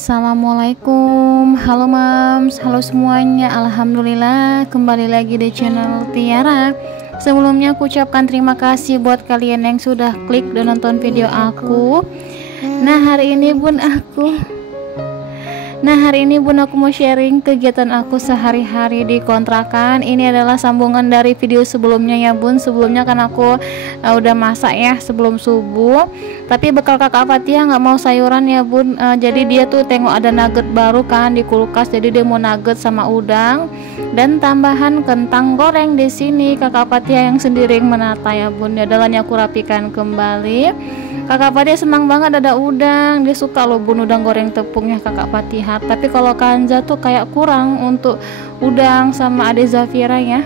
Assalamualaikum, halo mams, halo semuanya. Alhamdulillah kembali lagi di channel Tiara. Sebelumnya aku ucapkan terima kasih buat kalian yang sudah klik dan nonton video aku. Hari ini bun aku mau sharing kegiatan aku sehari-hari di kontrakan. Ini adalah sambungan dari video sebelumnya ya bun. Sebelumnya kan aku udah masak ya sebelum subuh. Tapi bekal kakak Fatia nggak mau sayuran ya bun. Jadi dia tuh tengok ada nugget baru kan di kulkas. Jadi dia mau nugget sama udang dan tambahan kentang goreng di sini. Kakak Fatia yang sendiri yang menata ya bun. Ya adalah aku rapikan kembali. Kakak Fatia senang banget ada udang. Dia suka loh bun udang goreng tepungnya kakak Fatia. Tapi kalau Kanza tuh kayak kurang untuk udang sama Ade Zafira ya.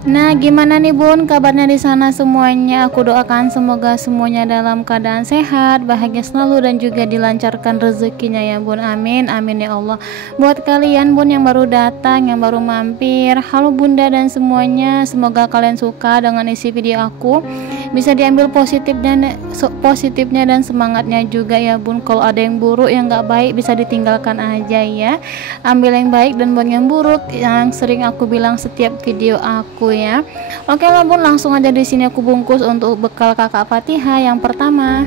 Nah, gimana nih bun kabarnya di sana semuanya? Aku doakan semoga semuanya dalam keadaan sehat, bahagia selalu dan juga dilancarkan rezekinya ya bun. Amin, amin ya Allah. Buat kalian bun yang baru datang, yang baru mampir, halo bunda dan semuanya. Semoga kalian suka dengan isi video aku. Bisa diambil positifnya dan semangatnya juga ya bun. Kalau ada yang buruk yang nggak baik bisa ditinggalkan aja ya. Ambil yang baik dan buang yang buruk, yang sering aku bilang setiap video aku ya. Oke lah bun, langsung aja di sini aku bungkus untuk bekal kakak Fatihah yang pertama.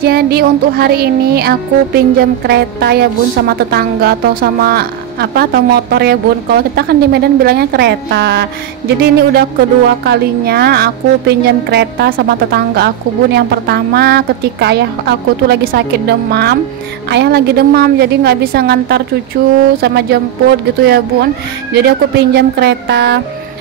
Jadi untuk hari ini aku pinjam kereta ya bun sama tetangga atau sama atau motor ya bun. Kalau kita kan di Medan bilangnya kereta. Jadi ini udah kedua kalinya aku pinjam kereta sama tetangga aku bun. Yang pertama ketika ayah aku tuh lagi sakit demam. Ayah lagi demam jadi nggak bisa ngantar cucu sama jemput gitu ya bun. Jadi aku pinjam kereta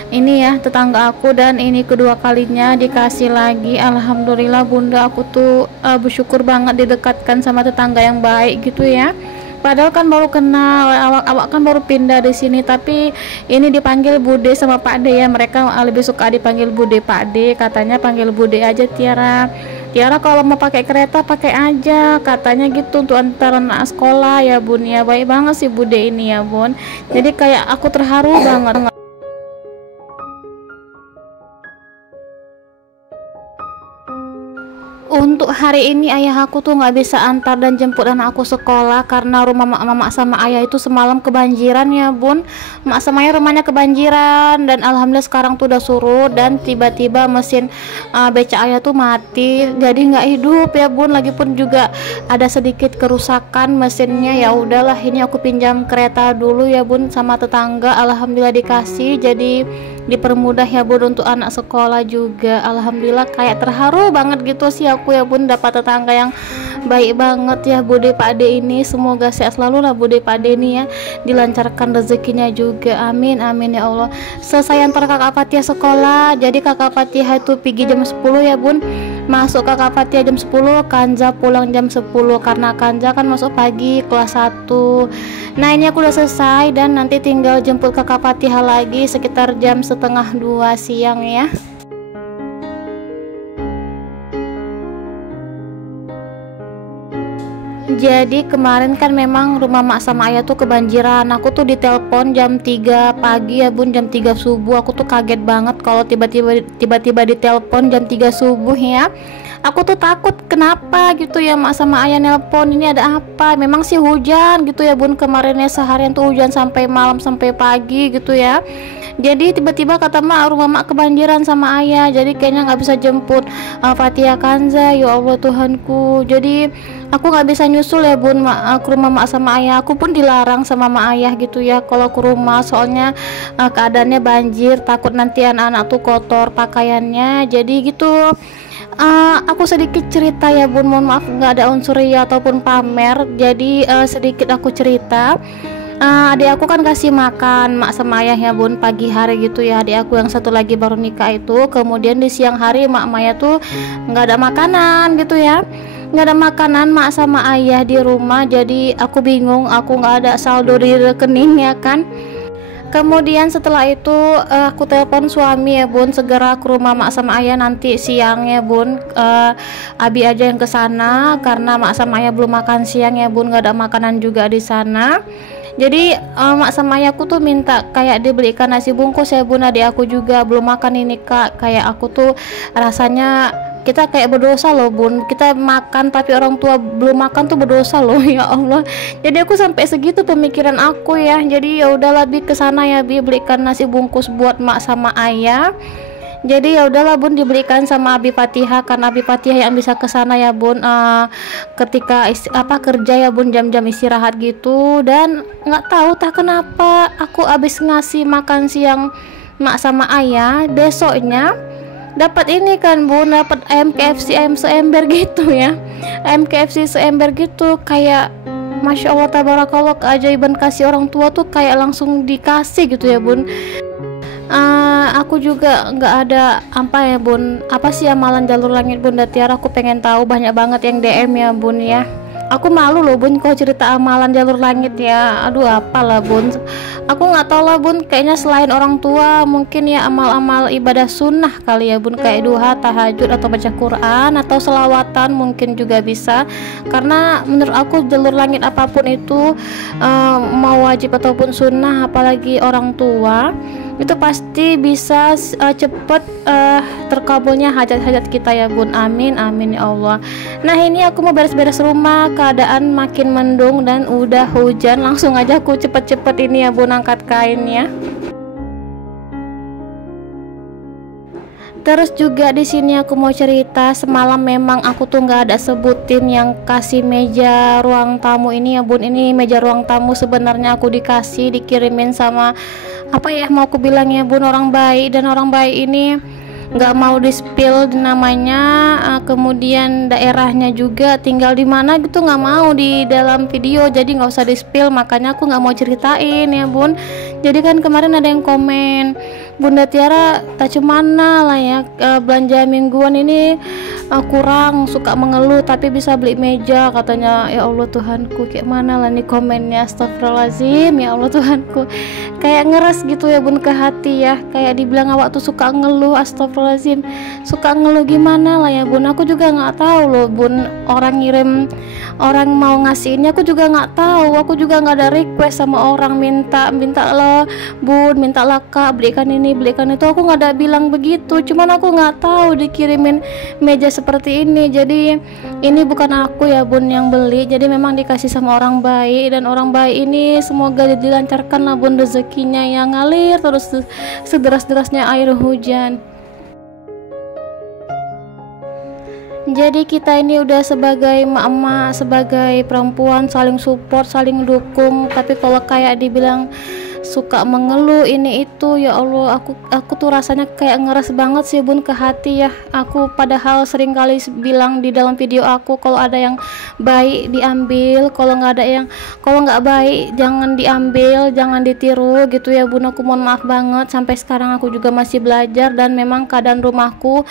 ini ya tetangga aku, dan ini kedua kalinya dikasih lagi. Alhamdulillah bunda, aku tuh bersyukur banget didekatkan sama tetangga yang baik gitu ya. Padahal kan baru kenal, awak kan baru pindah di sini, tapi ini dipanggil Bude sama Pak De ya. Mereka lebih suka dipanggil Bude Pak De, katanya panggil Bude aja Tiara. Tiara kalau mau pakai kereta pakai aja katanya gitu untuk antar anak sekolah ya bun ya. Baik banget sih Bude ini ya bun. Jadi kayak aku terharu banget. Untuk hari ini ayah aku tuh nggak bisa antar dan jemput anak aku sekolah karena rumah mama sama ayah itu semalam kebanjiran ya bun. Mak sama ayah rumahnya kebanjiran dan alhamdulillah sekarang tuh udah surut, dan tiba-tiba mesin beca ayah tuh mati jadi nggak hidup ya bun. Lagipun juga ada sedikit kerusakan mesinnya. Ya udahlah, ini aku pinjam kereta dulu ya bun sama tetangga. Alhamdulillah dikasih, jadi dipermudah ya bun untuk anak sekolah juga. Alhamdulillah kayak terharu banget gitu sih aku ya bun, dapat tetangga yang baik banget ya Bude Pak De ini. Semoga sehat selalu lah Bude Pak De ini ya, dilancarkan rezekinya juga, amin amin ya Allah. Selesai antar kakak Fatia sekolah, jadi kakak Fatia itu pergi jam 10 ya bun. Masuk kakak Fatia jam 10, Kanza pulang jam 10 karena Kanza kan masuk pagi kelas 1. Nah ini aku udah selesai dan nanti tinggal jemput kakak Fatihah lagi sekitar jam setengah 2 siang ya. Jadi kemarin kan memang rumah mak sama ayah tuh kebanjiran. Aku tuh ditelepon jam 3 pagi ya bun, jam 3 subuh. Aku tuh kaget banget kalau tiba-tiba ditelepon jam 3 subuh ya. Aku tuh takut kenapa gitu ya, mak sama ayah nelpon ini ada apa. Memang sih hujan gitu ya bun, kemarinnya seharian tuh hujan sampai malam sampai pagi gitu ya. Jadi tiba-tiba kata mak rumah mak kebanjiran sama ayah, jadi kayaknya nggak bisa jemput Fatia Kanza. Ya Allah Tuhanku, jadi aku nggak bisa nyusul ya bun ke rumah mak sama ayah. Aku pun dilarang sama mak ayah gitu ya kalau ke rumah, soalnya keadaannya banjir, takut nanti anak-anak tuh kotor pakaiannya. Jadi gitu. Aku sedikit cerita ya bun, mohon maaf nggak ada unsur ria ataupun pamer. Jadi sedikit aku cerita. Adik aku kan kasih makan mak sama ayah ya bun pagi hari gitu ya. Adik aku yang satu lagi baru nikah itu, kemudian di siang hari mak Maya tuh nggak ada makanan gitu ya, nggak ada makanan mak sama ayah di rumah. Jadi aku bingung, aku nggak ada saldo di rekening ya kan. Kemudian setelah itu aku telepon suami ya bun, segera ke rumah mak sama ayah nanti siang ya bun. Abi aja yang ke sana karena mak sama ayah belum makan siang ya bun, nggak ada makanan juga di sana. Jadi mak sama ayahku tuh minta kayak dibelikan nasi bungkus ya bun, adik aku juga belum makan ini kak. Kayak aku tuh rasanya kita kayak berdosa loh bun, kita makan tapi orang tua belum makan tuh berdosa loh. Ya Allah, jadi aku sampai segitu pemikiran aku ya. Jadi ya udah lebih ke sana ya bi, belikan nasi bungkus buat mak sama ayah. Jadi ya udahlah bun, dibelikan sama Abi Fatihah, karena Abi Fatihah yang bisa ke sana ya bun, ketika kerja ya bun, jam-jam istirahat gitu. Dan nggak tahu tak kenapa aku abis ngasih makan siang mak sama ayah, besoknya dapat ini kan bun, dapat ayam KFC, ayam seember gitu ya, ayam KFC seember gitu. Kayak Masya Allah tabarakallah, keajaiban kasih orang tua tuh kayak langsung dikasih gitu ya bun. Aku juga nggak ada apa ya bun, apa sih amalan jalur langit Bunda Tiara, aku pengen tahu, banyak banget yang DM ya bun ya. Aku malu loh bun kalau cerita amalan jalur langit ya, aduh apalah bun, aku nggak tahu lah bun, kayaknya selain orang tua mungkin ya amal-amal ibadah sunnah kali ya bun, kayak duha, tahajud, atau baca Quran, atau selawatan mungkin juga bisa. Karena menurut aku jalur langit apapun itu, mau wajib ataupun sunnah, apalagi orang tua, itu pasti bisa cepet terkabulnya hajat-hajat kita ya bun. Amin amin ya Allah. Nah ini aku mau beres-beres rumah, keadaan makin mendung dan udah hujan, langsung aja aku cepet-cepet ini ya bun angkat kainnya. Terus juga di sini aku mau cerita, semalam memang aku tuh nggak ada sebutin yang kasih meja ruang tamu ini ya bun. Ini meja ruang tamu sebenarnya aku dikasih, dikirimin sama apa ya, mau aku bilang ya bun, orang baik. Dan orang baik ini nggak mau di spill namanya, kemudian daerahnya juga, tinggal di mana gitu, nggak mau di dalam video, jadi nggak usah di spill. Makanya aku nggak mau ceritain ya bun. Jadi kan kemarin ada yang komen, Bunda Tiara tak cemana lah ya, belanja mingguan ini kurang, suka mengeluh tapi bisa beli meja katanya. Ya Allah Tuhanku, kayak mana lah nih komennya, astagfirullahaladzim ya Allah Tuhanku, kayak ngeres gitu ya bun ke hati ya. Kayak dibilang awak tuh suka ngeluh, astagfirullahaladzim, suka ngeluh gimana lah ya bun. Aku juga nggak tahu loh bun, orang ngirim, orang mau ngasihinnya aku juga nggak tahu. Aku juga nggak ada request sama orang minta lah bun, minta lah kak belikan ini belikan itu, aku nggak ada bilang begitu. Cuman aku nggak tahu dikirimin meja seperti ini. Jadi ini bukan aku ya bun yang beli, jadi memang dikasih sama orang baik. Dan orang baik ini semoga dilancarkan lah bun rezekinya yang ngalir terus sederas-derasnya air hujan. Jadi kita ini udah sebagai emak-emak, sebagai perempuan saling support, saling dukung. Tapi kalau kayak dibilang suka mengeluh ini itu, ya Allah, aku tuh rasanya kayak ngeres banget sih bun ke hati ya. Aku padahal sering kali bilang di dalam video aku, kalau ada yang baik diambil, kalau nggak baik jangan diambil, jangan ditiru gitu ya bun. Aku mohon maaf banget, sampai sekarang aku juga masih belajar. Dan memang keadaan rumahku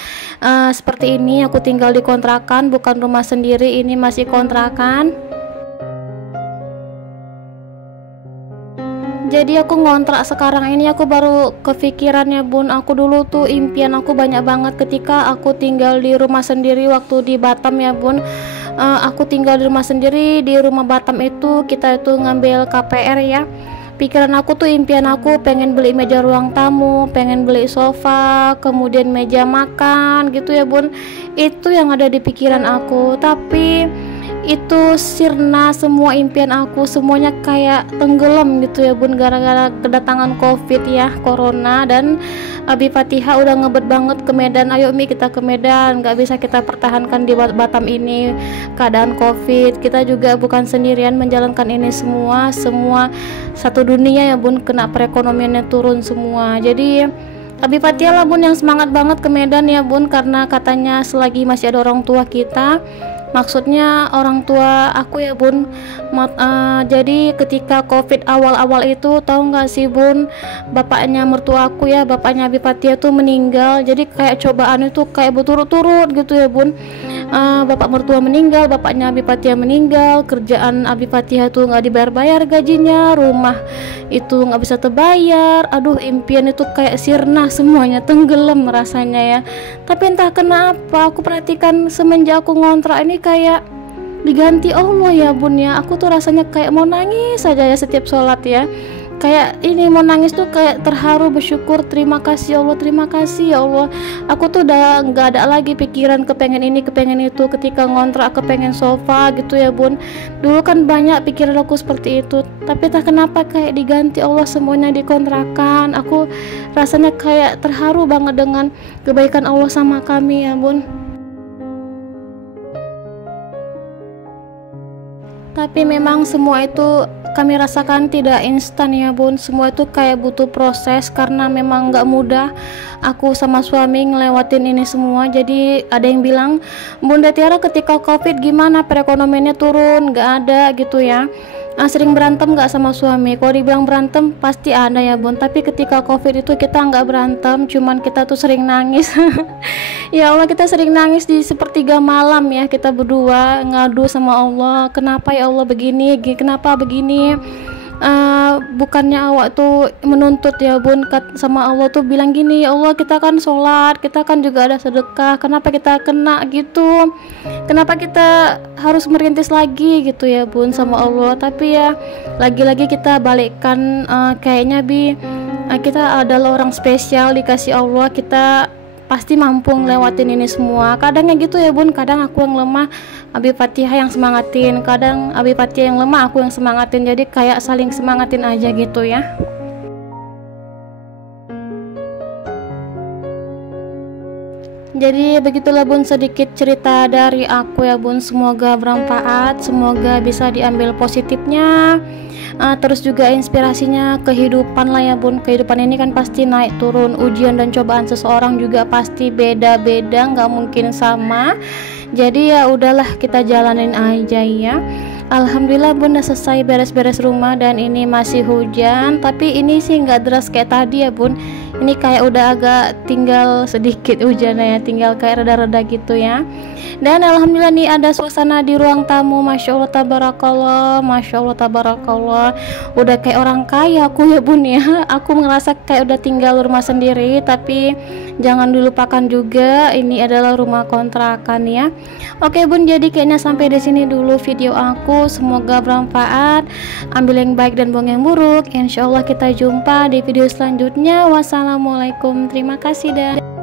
seperti ini, aku tinggal di kontrakan, bukan rumah sendiri, ini masih kontrakan. Jadi aku ngontrak sekarang ini, aku baru kepikirannya bun, aku dulu tuh impian aku banyak banget ketika aku tinggal di rumah sendiri waktu di Batam ya bun. Aku tinggal di rumah sendiri, di rumah Batam itu kita itu ngambil KPR ya. Pikiran aku tuh, impian aku pengen beli meja ruang tamu, pengen beli sofa, kemudian meja makan gitu ya bun. Itu yang ada di pikiran aku. Tapi itu sirna semua impian aku, semuanya kayak tenggelam gitu ya bun, gara-gara kedatangan covid ya, corona. Dan Abi Fatihah udah ngebet banget ke Medan, ayo Mi kita ke Medan, nggak bisa kita pertahankan di Batam ini keadaan covid. Kita juga bukan sendirian menjalankan ini semua satu dunia ya bun, kena perekonomiannya turun semua. Jadi Abi Fatihah lah bun yang semangat banget ke Medan ya bun, karena katanya selagi masih ada orang tua kita, maksudnya orang tua aku ya bun. Jadi ketika covid awal-awal itu, tahu nggak sih bun, bapaknya mertua aku ya, bapaknya Abi Fatihah tuh meninggal. Jadi kayak cobaan itu kayak berturut-turut gitu ya bun. Bapak mertua meninggal, bapaknya Abi Fatihah meninggal, kerjaan Abi Fatihah tuh nggak dibayar-bayar gajinya, rumah itu nggak bisa terbayar. Aduh, impian itu kayak sirna semuanya, tenggelam rasanya ya. Tapi entah kenapa aku perhatikan semenjak aku ngontrak ini kayak diganti Allah ya bun ya. Aku tuh rasanya kayak mau nangis saja ya setiap sholat ya, kayak ini mau nangis tuh, kayak terharu bersyukur, terima kasih ya Allah, terima kasih ya Allah. Aku tuh udah nggak ada lagi pikiran kepengen ini kepengen itu ketika ngontrak, kepengen sofa gitu ya bun. Dulu kan banyak pikiran aku seperti itu, tapi tak kenapa kayak diganti Allah semuanya di kontrakan. Aku rasanya kayak terharu banget dengan kebaikan Allah sama kami ya bun. Tapi memang semua itu kami rasakan tidak instan ya bun. Semua itu kayak butuh proses, karena memang nggak mudah aku sama suami ngelewatin ini semua. Jadi ada yang bilang, Bunda Tiara ketika covid gimana, perekonomiannya turun, nggak ada gitu ya. Sering berantem nggak sama suami? Kalau dibilang berantem pasti ada ya bun, tapi ketika covid itu kita nggak berantem, cuman kita tuh sering nangis. Ya Allah, kita sering nangis di sepertiga malam ya, kita berdua ngadu sama Allah, kenapa ya Allah begini, kenapa begini. Bukannya awak tuh menuntut ya bun, sama Allah tuh bilang gini, ya Allah kita kan sholat, kita kan juga ada sedekah, kenapa kita kena gitu, kenapa kita harus merintis lagi gitu ya bun sama Allah. Tapi ya lagi-lagi kita balikkan, kayaknya kita adalah orang spesial dikasih Allah, kita pasti mampu ngelewatin ini semua. Kadangnya gitu ya bun, kadang aku yang lemah, Abi Fatihah yang semangatin, kadang Abi Fatihah yang lemah, aku yang semangatin. Jadi kayak saling semangatin aja gitu ya. Jadi begitulah bun sedikit cerita dari aku ya bun, semoga bermanfaat, semoga bisa diambil positifnya. Terus juga inspirasinya kehidupan lah ya bun. Kehidupan ini kan pasti naik turun, ujian dan cobaan seseorang juga pasti beda-beda, nggak mungkin sama. Jadi ya udahlah, kita jalanin aja ya. Alhamdulillah bun udah selesai beres-beres rumah, dan ini masih hujan, tapi ini sih nggak deras kayak tadi ya bun. Ini kayak udah agak tinggal sedikit hujannya ya, tinggal kayak reda-reda gitu ya. Dan alhamdulillah nih ada suasana di ruang tamu, masya Allah tabarakallah, masya Allah tabarakallah. Udah kayak orang kaya aku ya bun ya. Aku ngerasa kayak udah tinggal rumah sendiri, tapi jangan dilupakan juga ini adalah rumah kontrakan ya. Oke bun, jadi kayaknya sampai di sini dulu video aku. Semoga bermanfaat. Ambil yang baik dan buang yang buruk. Insya Allah kita jumpa di video selanjutnya. Wassalamualaikum. Terima kasih dan